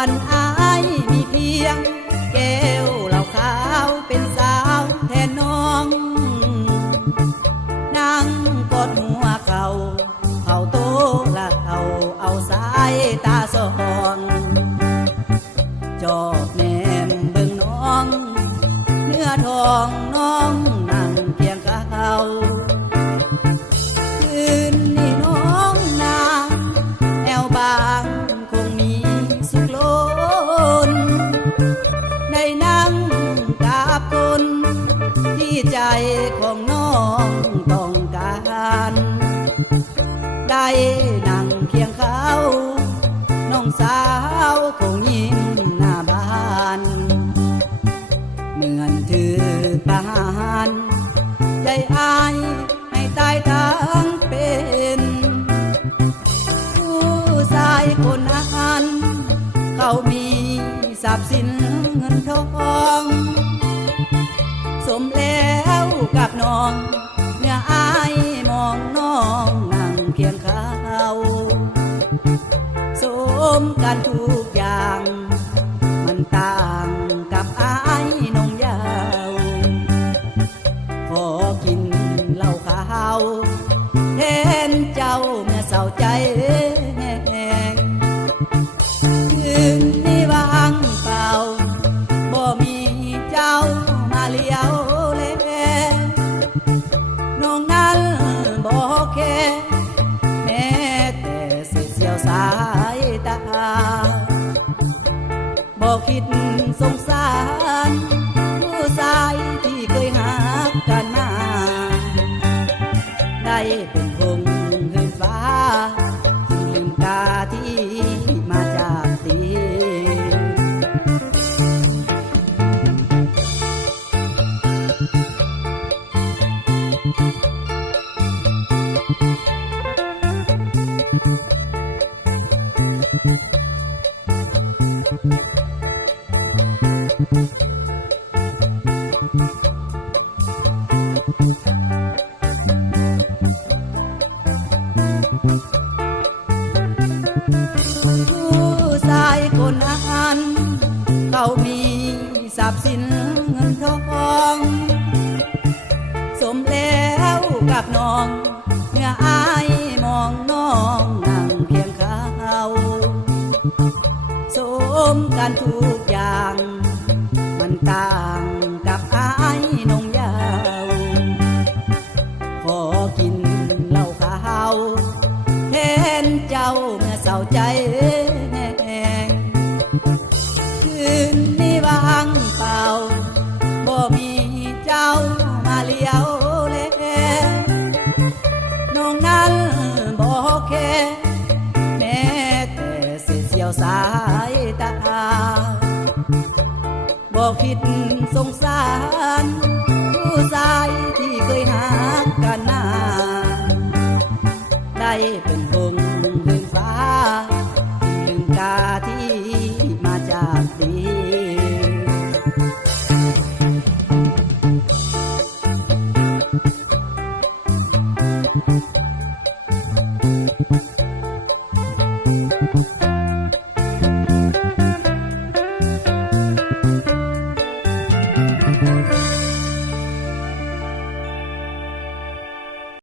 วนอายมีเพียงแก้วเหล้าขาวเป็นสาวแทนน้องนั่งกอดหัวเขาโตละเอาสายตาส่องจอบแนมเบิ่งน้องเนื้อทองน้องนั่งเคียงเขาคืนนี้น้องนางแอวบางคงมีสุขล้นได้นั่งกับคนที่ใจของน้องต้องการได้นั่งเคียงเขาน้องสาวคงยิ้มหน้าบานเหมือนถือประหารใจอายให้ตายทั้งเป็นผู้ชายคนนั้นเขามีทรัพย์สินเงินทองสมแล้วกับน้องเมื่ออายมองน้องนั่งเคียงเขาสมกันทุกอย่างมันต่างกับอายน้องยาวขอกินเหล้าขาวแทนเจ้าเมื่อเศร้าใจแห้งคืนนี้ว่างเปล่าบ่มีเจ้ามาเลี้ยวแลน้องนั้นบ่แค่แม้แต่เสียวสายตาบ่คิดสงสารผู้ชายที่เคยหักกันมาได้เป็นคงคืนฟ้าลืมตาที่มาจากตีผู้ชายคนนั้นเขามีทรัพย์สินเงินทองสมแล้วกับน้องเมื่ออายมองน้องนั่งเคียงเขาสมกันทุกอย่างมันต่างกับอายน้องยาวขอกินเหล้าขาวแทนเจ้าเมื่อเศร้าใจแห้งคืนนี้ว่างเปล่าบ่มีเจ้ามาเลี้ยวแลน้องนั้นบ่แค่แม้แต่เสียวสายตาบ่คิดสงสารผู้ชายที่เคยหักกันมาได้เป็นคงลืมฟ้าลืมกาที่มาจากตี